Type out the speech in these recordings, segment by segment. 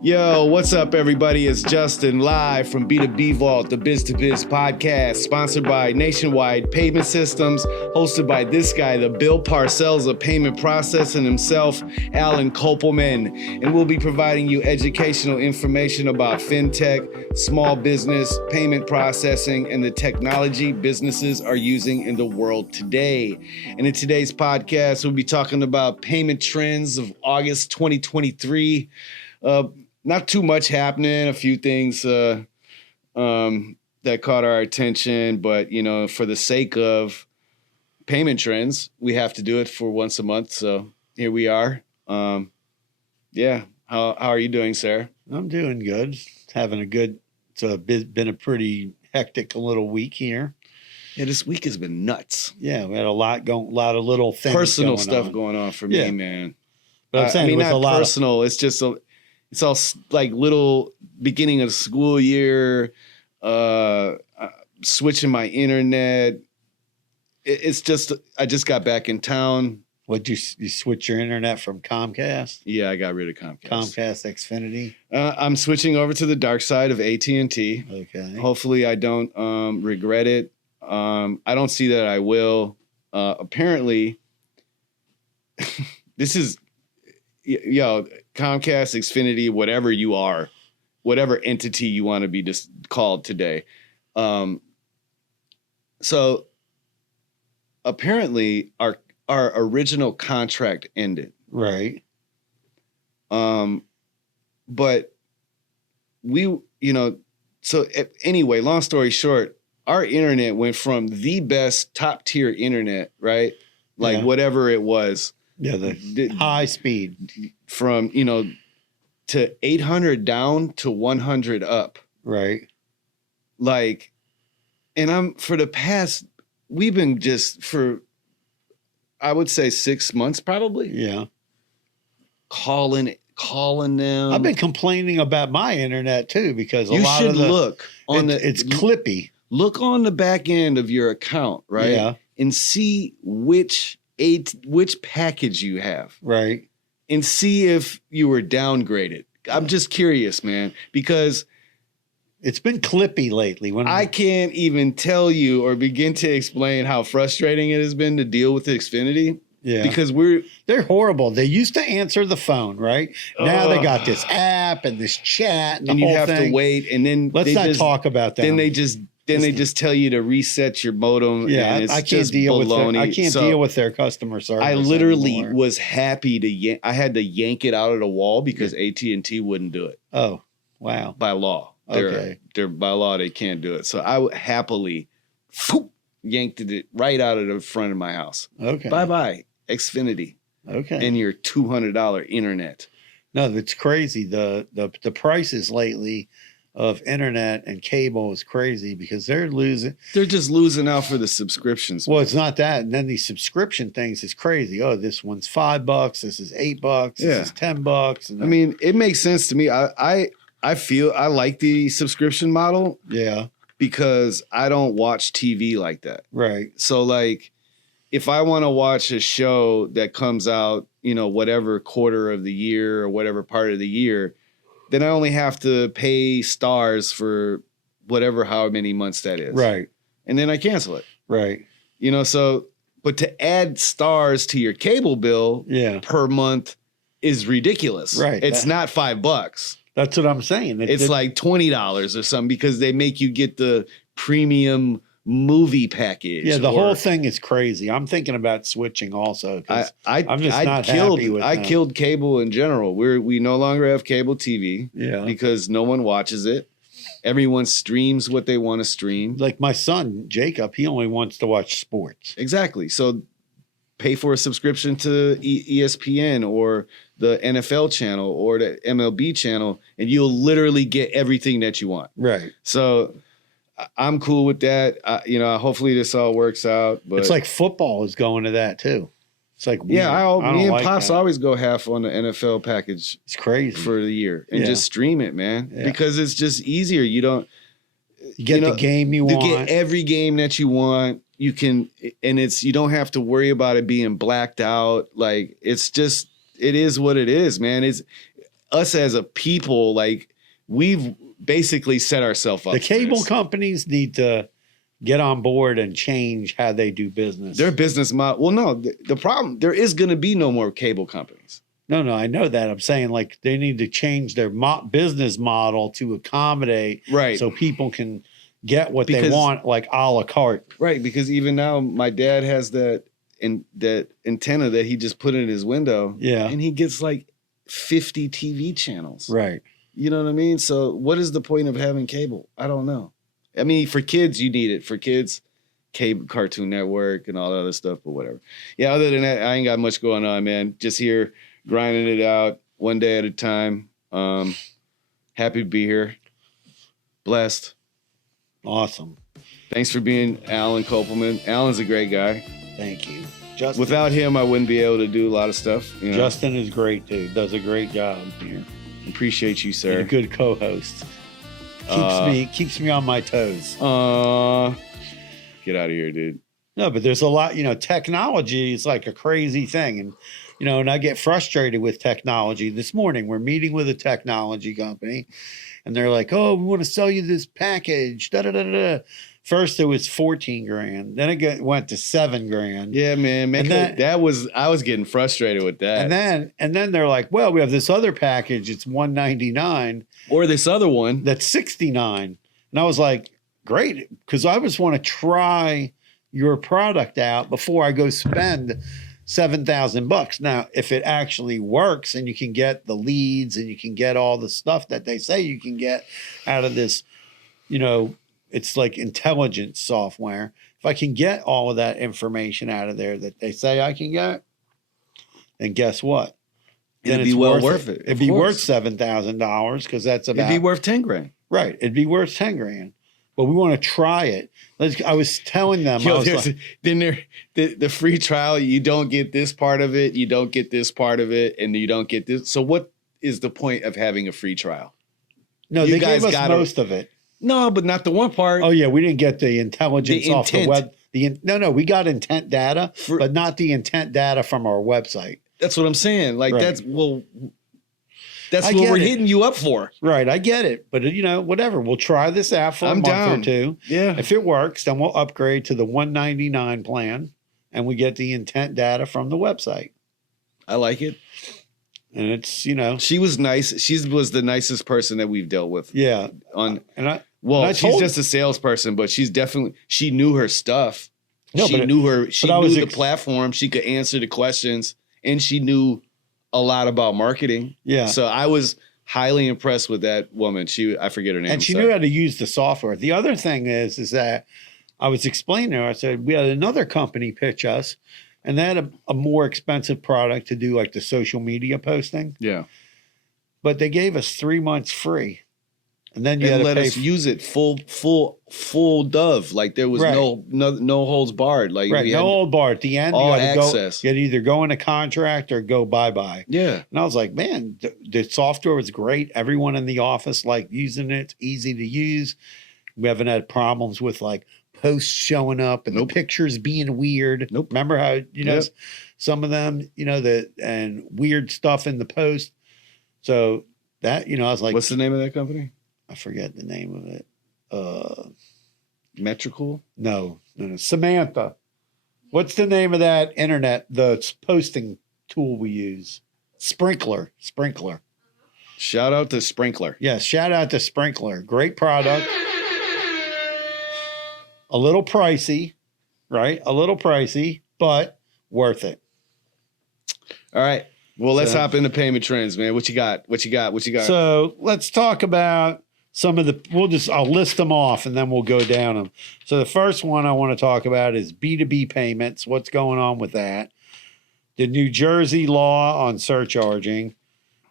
Yo, what's up, everybody? It's Justin live from B2B Vault, the Biz to Biz podcast, sponsored by Nationwide Payment Systems, hosted by this guy, the Bill Parcells of payment processing himself, Alan Kopelman. And we'll be providing you educational information about fintech, small business, payment processing, and the technology businesses are using in the world today. And in today's podcast, we'll be talking about payment trends of August 2023. Not too much happening, a few things that caught our attention, but for the sake of payment trends, we have to do it for once a month. So here we are. How are you doing, sir? I'm doing good. It's been a pretty hectic little week here. Yeah, this week has been nuts. Yeah, we had a lot of little things, personal stuff going on for me, man. But I'm saying not personal. It's just it's all like little beginning of the school year, switching my internet. It's just, I just got back in town. What, you switch your internet from Comcast? Yeah, I got rid of Comcast. Comcast Xfinity? I'm switching over to the dark side of AT&T. Okay. Hopefully I don't regret it. I don't see that I will. Apparently, this is, Comcast, Xfinity, whatever you are, whatever entity you want to be just called today. So apparently our original contract ended. Right. But anyway, long story short, our internet went from the best top tier internet, right? Like whatever it was. Yeah, the high speed from, to 800 down to 100 up. Right. Like, and we've been I would say 6 months probably. Yeah. Calling them. I've been complaining about my internet too, because it's clippy. Look on the back end of your account, right? Yeah. And see which package you have. Right. And see if you were downgraded. I'm just curious, man, because it's been clippy lately. I can't even tell you or begin to explain how frustrating it has been to deal with Xfinity. Yeah. Because they're horrible. They used to answer the phone, right? Now they got this app and this chat and you have to wait, and then let's not talk about that. Then they just tell you to reset your modem. Yeah, and it's I can't deal with their customer service. I literally was happy to I had to yank it out of the wall because AT&T wouldn't do it. Oh, wow! By law, they're by law they can't do it. So I would happily yanked it right out of the front of my house. Okay, bye Xfinity. Okay, and your $200 internet. No, it's crazy. The prices lately of internet and cable is crazy because they're just losing out for the subscriptions. Well, it's not that. And then these subscription things is crazy. Oh, this one's $5. This is $8. This is $10. And I mean, it makes sense to me. I feel I like the subscription model. Yeah. Because I don't watch TV like that. Right. So like if I want to watch a show that comes out, whatever quarter of the year or whatever part of the year, then I only have to pay Stars for how many months that is. Right. And then I cancel it. Right. But to add Stars to your cable bill per month is ridiculous. Right. It's not $5. That's what I'm saying. It's like $20 or something because they make you get the premium movie package. Yeah, the whole thing is crazy. I'm thinking about switching also. I'm just not happy with I killed cable in general. We no longer have cable TV. Yeah. Because no one watches it. Everyone streams what they want to stream. Like my son, Jacob, he only wants to watch sports. Exactly. So pay for a subscription to ESPN or the NFL channel or the MLB channel, and you'll literally get everything that you want. Right. So I'm cool with that. Hopefully this all works out. But it's like football is going to that too. It's like me and Pops always go half on the NFL package. It's crazy for the year and just stream it, man, because it's just easier. You get the game you want. You get every game that you want. You can, and you don't have to worry about it being blacked out. Like it is what it is, man. us as a people, like we've basically set ourselves up. The cable companies need to get on board and change how they do business. Their business model. Well, no, the problem, there is going to be no more cable companies. No, I know that. I'm saying like they need to change their business model to accommodate, Right. so people can get what they want, like a la carte. Right, because even now my dad has that antenna that he just put in his window. Yeah. And he gets like 50 TV channels. Right. You know what I mean? So what is the point of having cable? I don't know. I mean, for kids, you need it. For kids, cable, Cartoon Network, and all that other stuff, but whatever. Yeah, other than that, I ain't got much going on, man. Just here grinding it out one day at a time. Happy to be here. Blessed. Awesome. Thanks for being Alan Kopelman. Alan's a great guy. Thank you. Justin, Without him, I wouldn't be able to do a lot of stuff. You know? Justin is great, dude. Does a great job here. Appreciate you, And sir. a good co-host. Keeps me on my toes. Get out of here, dude. No, but there's a lot, technology is like a crazy thing. And, and I get frustrated with technology. This morning, we're meeting with a technology company and they're like, oh, we want to sell you this package. Da, da, da, da. First, it was 14 grand. Then it went to 7 grand. Yeah, man. I was getting frustrated with that. And then they're like, well, we have this other package. It's 199. Or this other one. That's 69. And I was like, great. Because I just want to try your product out before I go spend $7,000. Now, if it actually works and you can get the leads and you can get all the stuff that they say you can get out of this, it's like intelligence software. If I can get all of that information out of there that they say I can get, then guess what? It'd be well worth it. It'd be worth $7,000 because that's about. It'd be worth 10 grand. Right. It'd be worth 10 grand. But we want to try it. I was telling them. The free trial, you don't get this part of it, you don't get this part of it, and you don't get this. So what is the point of having a free trial? No, they gave us most of it. No, but not the one part. Oh, yeah. We didn't get the intelligence off the web. No, we got intent data, but not the intent data from our website. That's what I'm saying. Like, right. that's what we're hitting you up for. Right. I get it. But, whatever. We'll try this out for a month or two. Yeah. If it works, then we'll upgrade to the 199 plan and we get the intent data from the website. I like it. And it's, She was nice. She was the nicest person that we've dealt with. Yeah. She's just a salesperson, but she knew her stuff. She knew the platform. She could answer the questions and she knew a lot about marketing. Yeah. So I was highly impressed with that woman. I forget her name. And she knew how to use the software. The other thing is that I was explaining to her, I said, we had another company pitch us and they had a more expensive product to do like the social media posting. Yeah. But they gave us 3 months free. And then you had to let us use it full dove. Like there was no holds barred. Like no hold barred. At the end, all access. You had to either go into contract or go bye-bye. Yeah. And I was like, man, the software was great. Everyone in the office liked using it. It's easy to use. We haven't had problems with like posts showing up and the pictures being weird. Nope. Remember how, some of them, and weird stuff in the post. So that, I was like, what's the name of that company? I forget the name of it. Metricool? No. Samantha. What's the name of that the posting tool we use? Sprinkler. Shout out to Sprinkler. Yes, shout out to Sprinkler. Great product. A little pricey, right? A little pricey, but worth it. All right. Well, let's hop into payment trends, man. What you got? So let's talk about some of I'll list them off and then we'll go down them. So the first one I want to talk about is B2B payments. What's going on with that? The New Jersey law on surcharging,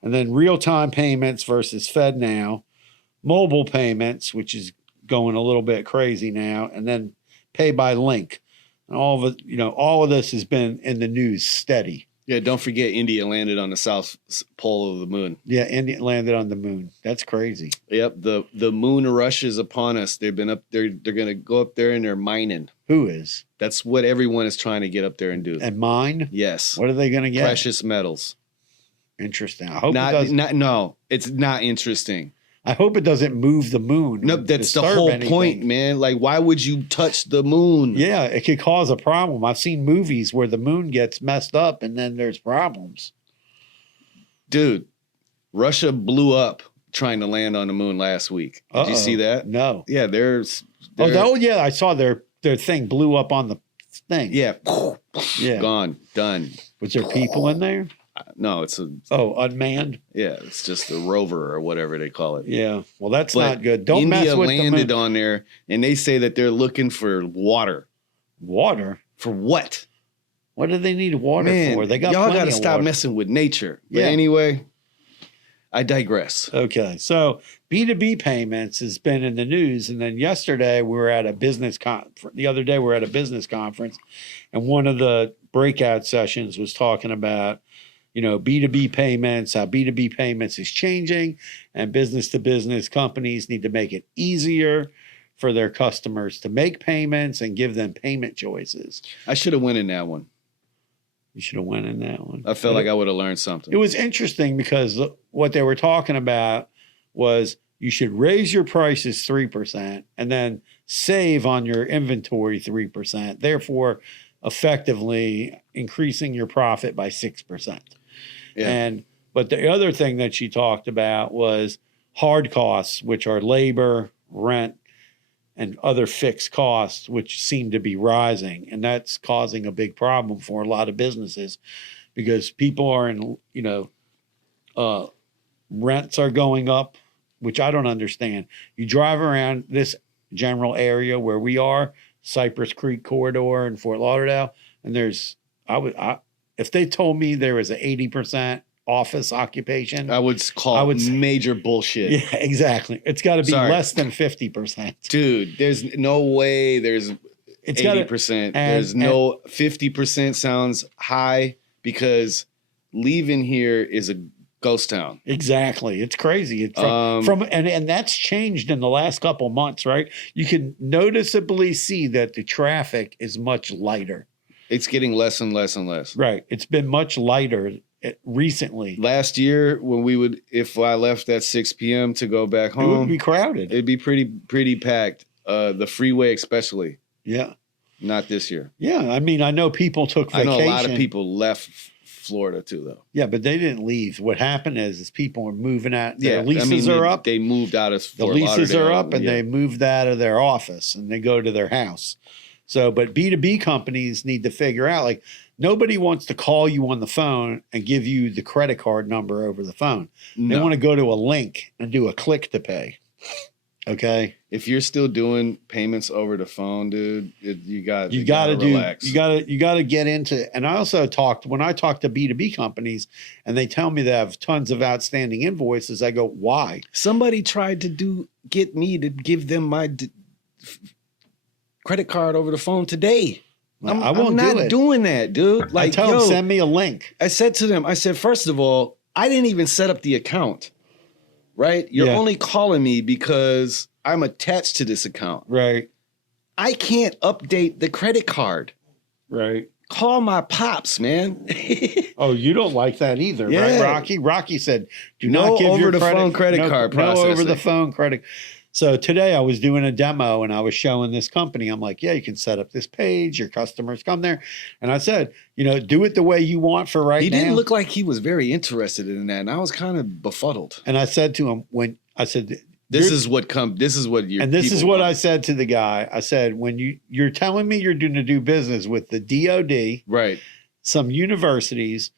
and then real-time payments versus FedNow, mobile payments, which is going a little bit crazy now, and then pay by link. And all of this has been in the news steady. Yeah, don't forget India landed on the south pole of the moon. Yeah, India landed on the moon. That's crazy. Yep, the moon rush is upon us. They've been up there. They're going to go up there and they're mining. Who is? That's what everyone is trying to get up there and do. And mine? Yes. What are they going to get? Precious metals. Interesting. I hope No, it's not interesting. I hope it doesn't move the moon. No, or that's the disturb whole anything. point, man. Like, why would you touch the moon? Yeah, it could cause a problem. I've seen movies where the moon gets messed up and then there's problems. Dude, Russia blew up trying to land on the moon last week. Did you see that? No. Yeah, there's. Yeah, I saw their thing blew up on the thing. Yeah. Yeah. Gone. Done. Was there people in there? No, it's unmanned. yeah, it's just a rover or whatever they call it. Yeah. Well, that's But not good. Don't India mess with landed the moon. on there, and they say that they're looking for water. Water. For what? What do they need water Man, for? They got y'all plenty gotta of stop water. messing with nature. But Yeah. anyway, I digress. Okay, so B2B payments has been in the news, and then yesterday we were at a business conference. The other day we were at a business conference, and one of the breakout sessions was talking about, B2B payments, how B2B payments is changing, and business to business companies need to make it easier for their customers to make payments and give them payment choices. I should have went in that one. You should have went in that one. I felt like I would have learned something. It was interesting because what they were talking about was you should raise your prices 3% and then save on your inventory 3%, therefore effectively increasing your profit by 6%. Yeah. But the other thing that she talked about was hard costs, which are labor, rent, and other fixed costs, which seem to be rising. And that's causing a big problem for a lot of businesses because people are in, rents are going up, which I don't understand. You drive around this general area where we are, Cypress Creek corridor in Fort Lauderdale, and if they told me there was an 80% office occupation, I would call it major bullshit. Yeah, exactly. It's got to be less than 50%. Dude, there's no way there's 80%. There's no 50% sounds high because leaving here is a ghost town. Exactly. It's crazy. It's and that's changed in the last couple months, right? You can noticeably see that the traffic is much lighter. It's getting less and less and less. Right. It's been much lighter recently. Last year, when if I left at 6 p.m. to go back home, it would be crowded. It'd be pretty packed. The freeway, especially. Yeah. Not this year. Yeah. I mean, I know people took vacation. I know a lot of people left Florida too, though. Yeah, but they didn't leave. What happened is people are moving out. Their leases are up. They moved out of Fort The leases Lauderdale, are up, and they moved out of their office, and they go to their house. So, but B2B companies need to figure out, like, nobody wants to call you on the phone and give you the credit card number over the phone. No. They want to go to a link and do a click to pay. Okay. If you're still doing payments over the phone, dude, you got to relax. You got to get into. And I also when I talk to B2B companies, and they tell me they have tons of outstanding invoices. I go, why? Somebody tried to get me to give them my credit card over the phone today. I'm not doing that, dude. Like, I tell them, send me a link. I said to them, first of all, I didn't even set up the account, right? You're only calling me because I'm attached to this account. Right. I can't update the credit card. Right. Call my pops, man. Oh, you don't like that either, right, Rocky? Rocky said, do not give your phone credit card processing. No over the phone credit. So today I was doing a demo and I was showing this company. I'm like, yeah, you can set up this page. Your customers come there. And I said, do it the way you want for right now. He didn't look like he was very interested in that. And I was kind of befuddled. And I said to him, this is what I said to the guy. I said, when you're telling me you're going to do business with the DOD, right, some universities,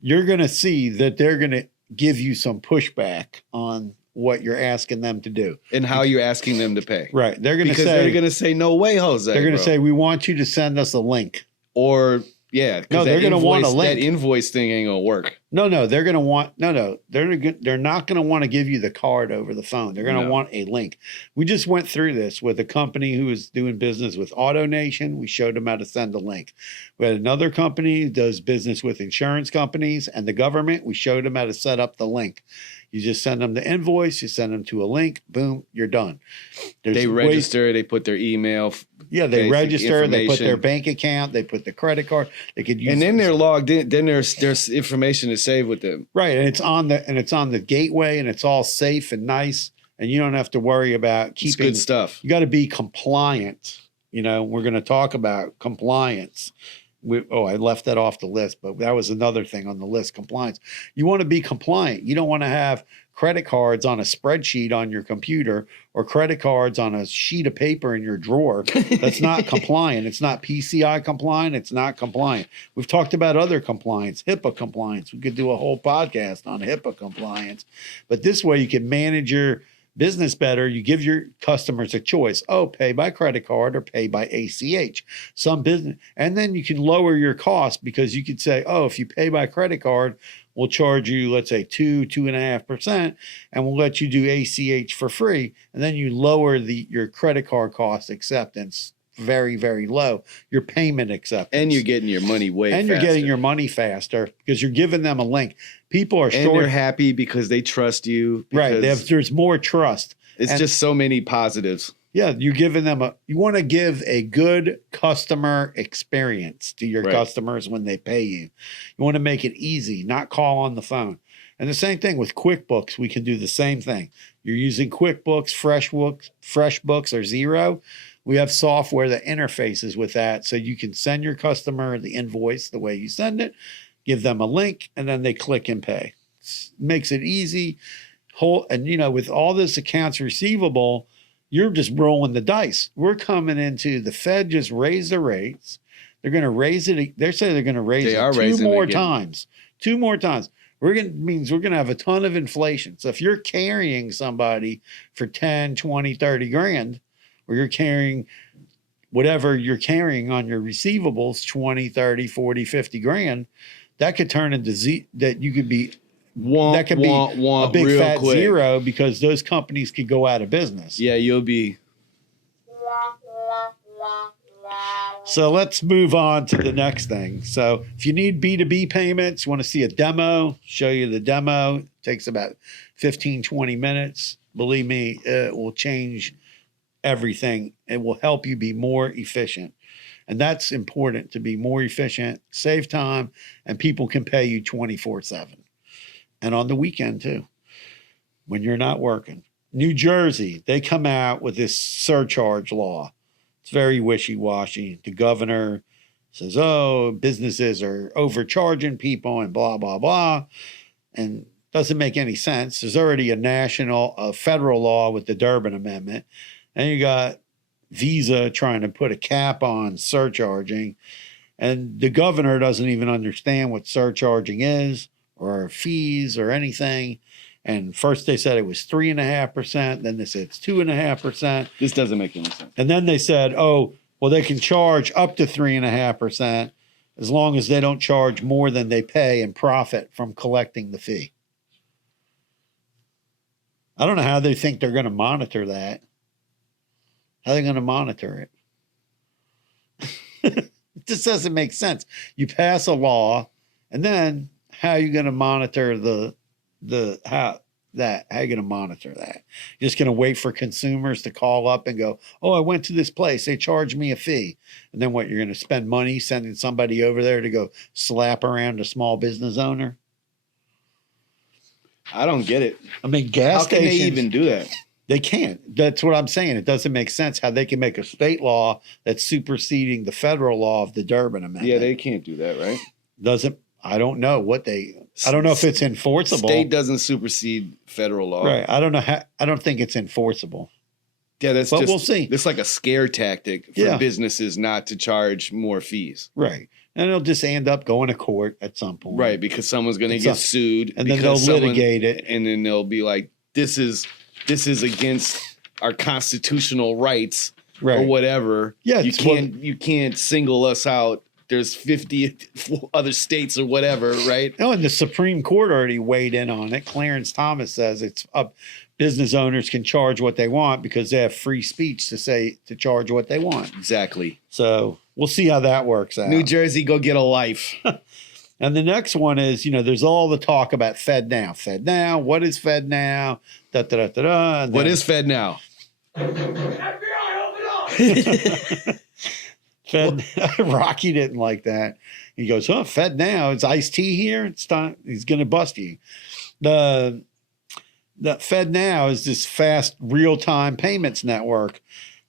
you're going to see that they're going to give you some pushback on what you're asking them to do and how you're asking them to pay. Right. They're going to say, no way, Jose. They're going to say, we want you to send us a link. Or yeah, no, they're going to want a link. That invoice thing ain't going to work. No, they're going to want, they're not going to want to give you the card over the phone. They're going to want a link. We just went through this with a company who was doing business with AutoNation. We showed them how to send a link. We had another company who does business with insurance companies and the government. We showed them how to set up the link. You just send them the invoice, you send them to a link, boom, you're done. They register, they put their email. Yeah, they register, they put their information. bank account, they put the credit card, they could use And then they're logged in. Then there's information to save with them. right, and it's on the gateway, and it's all safe and nice, and you don't have to worry about It's keeping. good stuff. You got to be compliant. You know, we're going to talk about compliance. I left that off the list, but that was another thing on the list, compliance. You want to be compliant. You don't want to have credit cards on a spreadsheet on your computer or credit cards on a sheet of paper in your drawer. That's not compliant. It's not PCI compliant. It's not compliant. We've talked about other compliance, HIPAA compliance. We could do a whole podcast on HIPAA compliance. But this way you can manage your business better. You give your customers a choice. Oh, pay by credit card or pay by ACH. Some business, and then you can lower your cost because you could say, oh, if you pay by credit card, we'll charge you, let's say 2.5%, and we'll let you do ACH for free. And then you lower your credit card cost acceptance very, very low. Your payment acceptance. And you're getting your money way faster. And you're getting your money faster because you're giving them a link. People are and they're happy because they trust you. Right. There's more trust. It's just so many positives. Yeah, you're giving them you want to give a good customer experience to your customers when they pay you. You want to make it easy, not call on the phone. And the same thing with QuickBooks, we can do the same thing. You're using QuickBooks, FreshBooks, or Xero. We have software that interfaces with that so you can send your customer the invoice the way you send it, give them a link, and then they click and pay. Makes it easy. And, you know, with all this accounts receivable, you're just rolling the dice. We're coming into the Fed just raised the rates. They're going to raise it. They say they're going to raise it two more times. Two more times. Means we're going to have a ton of inflation. So if you're carrying somebody for 10, 20, 30 grand, or you're carrying whatever you're carrying on your receivables, 20, 30, 40, 50 grand, that could turn into that you could be that could be a big fat quick zero because those companies could go out of business. Yeah, you'll be. So let's move on to the next thing. So if you need B2B payments, you want to see a demo, show you the demo. It takes about 15, 20 minutes. Believe me, it will change everything. It will help you be more efficient. And that's important, to be more efficient, save time, and people can pay you 24/7. And on the weekend too, when you're not working. New Jersey, they come out with this surcharge law. It's very wishy-washy. The governor says, oh, businesses are overcharging people and blah, blah, blah. And doesn't make any sense. There's already a federal law with the Durbin Amendment. And you got Visa trying to put a cap on surcharging. And the governor doesn't even understand what surcharging is or fees or anything. And first they said it was 3.5%. Then they said it's 2.5%. This doesn't make any sense. And then they said, oh, well, they can charge up to 3.5% as long as they don't charge more than they pay and profit from collecting the fee. I don't know how they think they're going to monitor that. How are they going to monitor it? It just doesn't make sense. You pass a law, and then how are you going to monitor how are you going to monitor that? You're just going to wait for consumers to call up and go, oh, I went to this place. They charged me a fee. And then what, you're going to spend money sending somebody over there to go slap around a small business owner? I don't get it. I mean, gas How can stations, they even do that? They can't. That's what I'm saying. It doesn't make sense how they can make a state law that's superseding the federal law of the Durbin Amendment. Yeah, they can't do that, right? I don't know I don't know if it's enforceable. State doesn't supersede federal law. Right. I don't know I don't think it's enforceable. Yeah, but we'll see. It's like a scare tactic for businesses not to charge more fees. Right. And it'll just end up going to court at some point. Right, because someone's going to get sued. And then they'll litigate it. And then they'll be like, this is against our constitutional rights or whatever. Yeah, you can't single us out. There's 50 other states or whatever, right? Oh, and the Supreme Court already weighed in on it. Clarence Thomas says it's up. Business owners can charge what they want because they have free speech to charge what they want. Exactly. So we'll see how that works out. New Jersey, go get a life. And the next one is, there's all the talk about FedNow. FedNow, what is FedNow? Da, da, da, da, da. And What then is FedNow? Fed Rocky didn't like that. He goes, FedNow, it's Ice-T here. It's time. He's going to bust you. The FedNow is this fast real-time payments network,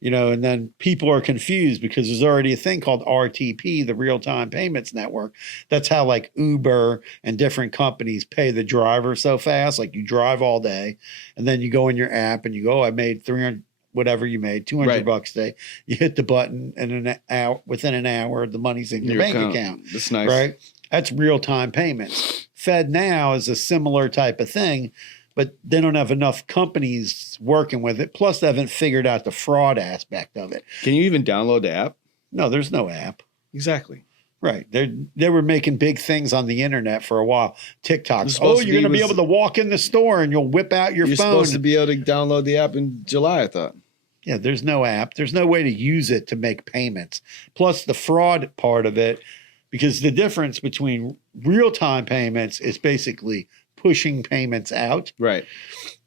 and then people are confused because there's already a thing called RTP, the real-time payments network. That's how like Uber and different companies pay the driver so fast. Like you drive all day and then you go in your app and you go, I made 300, whatever you made, 200 Right. bucks a day. You hit the button and within an hour, the money's in your bank account. That's nice. Right? That's real-time payments. FedNow is a similar type of thing, but they don't have enough companies working with it. Plus, they haven't figured out the fraud aspect of it. Can you even download the app? No, there's no app. Exactly. Right. They were making big things on the internet for a while. TikTok. It's Oh, supposed to you're going to be be able to walk in the store and you'll whip out your You're phone. supposed to be able to download the app in July, I thought. Yeah, there's no app. There's no way to use it to make payments. Plus the fraud part of it, because the difference between real-time payments is basically pushing payments out. Right.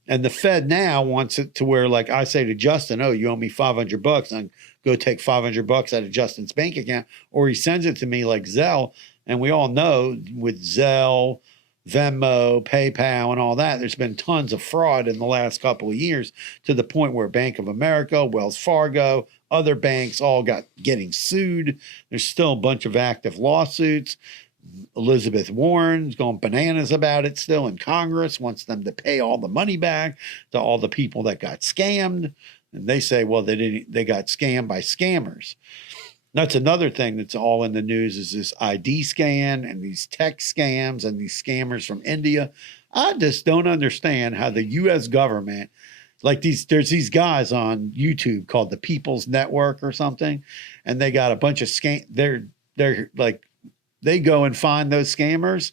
And the Fed now wants it to where, like I say to Justin, oh, you owe me $500, and go take $500 out of Justin's bank account, or he sends it to me like Zelle. And we all know with Zelle, Venmo, PayPal, and all that, there's been tons of fraud in the last couple of years to the point where Bank of America, Wells Fargo, other banks all getting sued. There's still a bunch of active lawsuits. Elizabeth Warren's going bananas about it still in Congress, wants them to pay all the money back to all the people that got scammed. And they say, well, they got scammed by scammers. That's another thing that's all in the news is this ID scan and these tech scams and these scammers from India. I just don't understand how the U.S. government, like there's these guys on YouTube called the People's Network or something, and they got a bunch of they're like, they go and find those scammers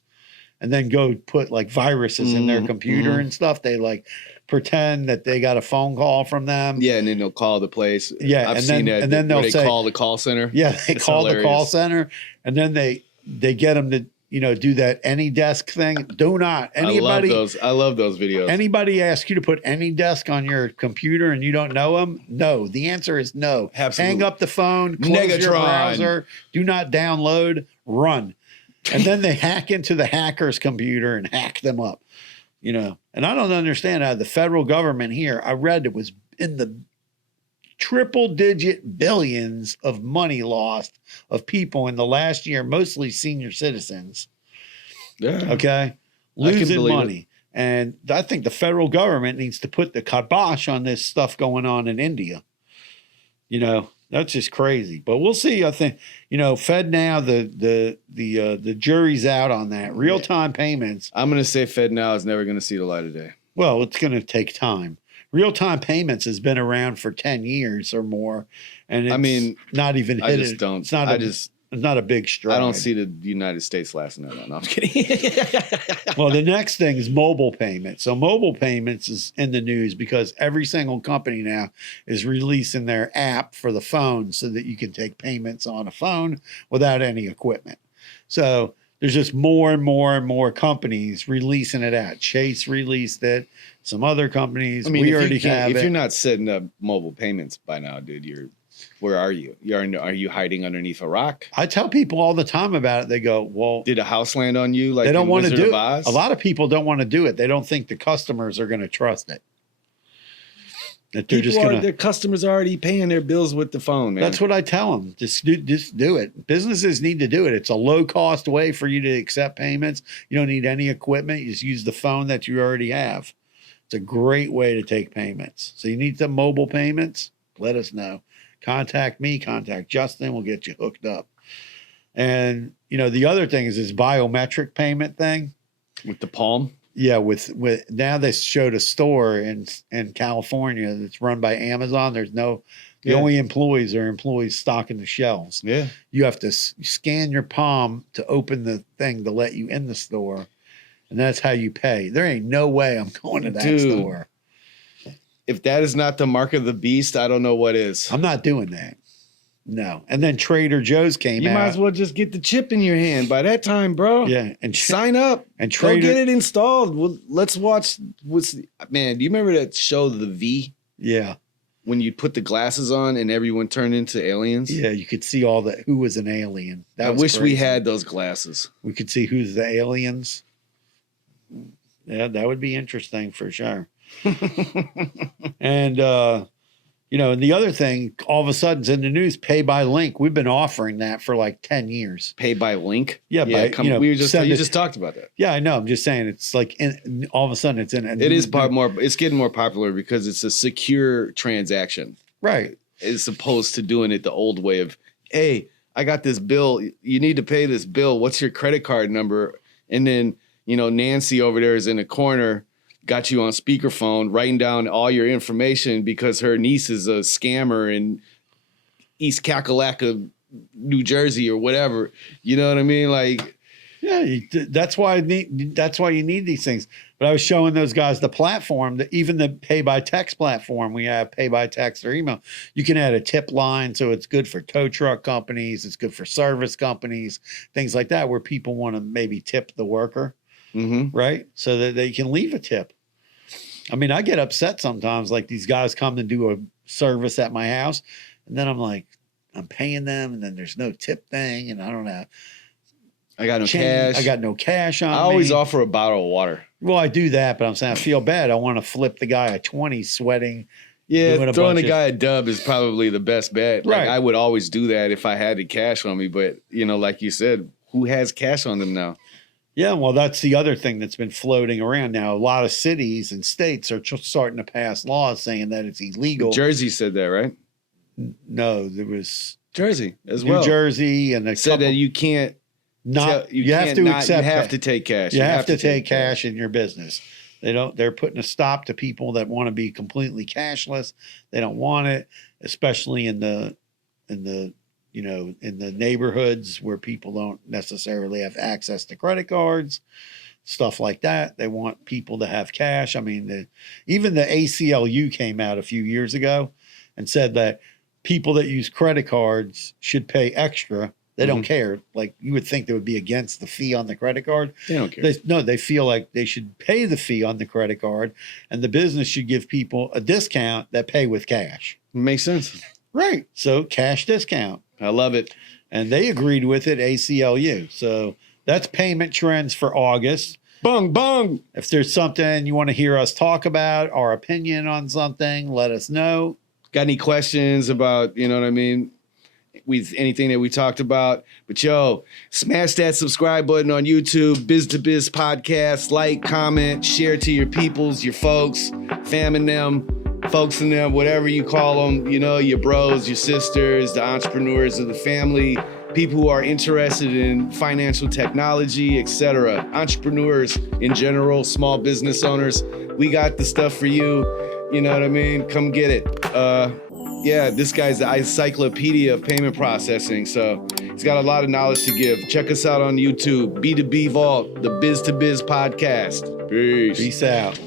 and then go put like viruses in their computer and stuff. They like pretend that they got a phone call from them. Yeah, and then they'll call the place. Yeah, I've and seen then- that. and then where they'll say- call the call center. Yeah, they It's call the call hilarious. center and then they get them to, do that AnyDesk thing. Do not. Anybody I love those videos. Anybody ask you to put AnyDesk on your computer and you don't know them? No. The answer is no. Absolutely. Hang up the phone, close your Negatron. browser, do not download, run. And then they hack into the hacker's computer and hack them up. And I don't understand how the federal government here, I read it was in the triple digit billions of money lost of people in the last year, mostly senior citizens. Yeah. Okay. Losing believe it. money. And I think the federal government needs to put the kibosh on this stuff going on in India. That's just crazy. But we'll see. I think, FedNow, the jury's out on that. Real time payments. I'm going to say FedNow is never going to see the light of day. Well, it's going to take time. Real time payments has been around for 10 years or more. And it's not even hit I just it. don't. It's not it's not a big stride. I don't see the United States lasting that long. No, I'm kidding. Well, the next thing is mobile payments. So mobile payments is in the news because every single company now is releasing their app for the phone so that you can take payments on a phone without any equipment. So there's just more and more and more companies releasing it out. Chase released it. Some other companies. We already have if it. you're not setting up mobile payments by now, dude, where are you? Are you hiding underneath a rock? I tell people all the time about it. They go, well, Did a house land on you? Like they don't want to Wizard do of it. Oz? A lot of people don't want to do it. They don't think the customers are going to trust it. That they're just going to. Their customers are already paying their bills with the phone, man. That's what I tell them. Just do it. Businesses need to do it. It's a low cost way for you to accept payments. You don't need any equipment. You just use the phone that you already have. It's a great way to take payments. So you need some mobile payments? Let us know. Contact me, contact Justin. We'll get you hooked up. And, the other thing is this biometric payment thing. with the palm. Yeah, with now they showed a store in California that's run by Amazon. There's the only employees are employees stocking the shelves. Yeah. You have to scan your palm to open the thing to let you in the store, and that's how you pay. There ain't no way I'm going to that Dude. store. If that is not the mark of the beast, I don't know what is. I'm not doing that. No. And then Trader Joe's came You out. might as well just get the chip in your hand by that time, bro. Yeah. And Sign up and go Trader. get it installed. Well, let's watch. Man, do you remember that show, The V, Yeah. when you put the glasses on and everyone turned into aliens? Yeah. You could see all the who was an alien. I was wish we crazy. had those glasses. We could see who's the aliens. Yeah, that would be interesting for sure. And and the other thing, all of a sudden, is in the news, pay by link. We've been offering that for like 10 years. Pay by link. Yeah, we were just send you it- just talked about that. Yeah, I know. I'm just saying, it's like all of a sudden it's in. It is more. It's getting more popular because it's a secure transaction, right. as opposed to doing it the old way of, hey, I got this bill. You need to pay this bill. What's your credit card number? And then Nancy over there is in the corner, got you on speakerphone, writing down all your information because her niece is a scammer in East Kakalaka, New Jersey, or whatever. You know what I mean? Like, Yeah, that's why you need these things. But I was showing those guys the platform, that even the pay by text platform, we have pay by text or email. You can add a tip line, so it's good for tow truck companies, it's good for service companies, things like that, where people want to maybe tip the worker, right? So that they can leave a tip. I mean, I get upset sometimes, like these guys come to do a service at my house, and then I'm like, I'm paying them, and then there's no tip thing, and I don't know. I got no cash. I got no cash on me. I always offer a bottle of water. Well, I do that, but I'm saying I feel bad. I want to flip the guy at 20 sweating. Yeah, doing throwing bunch a guy a dub is probably the best bet. Like, Right. I would always do that if I had the cash on me. But, like you said, who has cash on them now? Yeah, well, that's the other thing that's been floating around now. A lot of cities and states are starting to pass laws saying that it's illegal. Jersey said that, right? No, there was Jersey as New well. Jersey and a said couple, that you can't. not. You have can't to not- accept. You have that. to take cash. You have to take cash in your business. They're putting a stop to people that want to be completely cashless. They don't want it, especially in the neighborhoods where people don't necessarily have access to credit cards, stuff like that. They want people to have cash. I mean, even the ACLU came out a few years ago and said that people that use credit cards should pay extra. They don't care. Like, you would think they would be against the fee on the credit card. They don't care. They feel like they should pay the fee on the credit card, and the business should give people a discount that pay with cash. Makes sense. Right. So cash discount. I love it. And they agreed with it, ACLU. So that's payment trends for August. Bung, bung. If there's something you want to hear us talk about, our opinion on something, let us know. Got any questions about, what I mean? With anything that we talked about. But smash that subscribe button on YouTube, Biz to Biz Podcast. Like, comment, share to your peoples, your folks, fam and them, folks and them, whatever you call them, your bros, your sisters, the entrepreneurs of the family, people who are interested in financial technology, etc. Entrepreneurs in general, small business owners. We got the stuff for you. You know what I mean? Come get it. This guy's the encyclopedia of payment processing, so he's got a lot of knowledge to give. Check us out on YouTube, B2B Vault, the Biz to Biz Podcast. Peace. Peace out.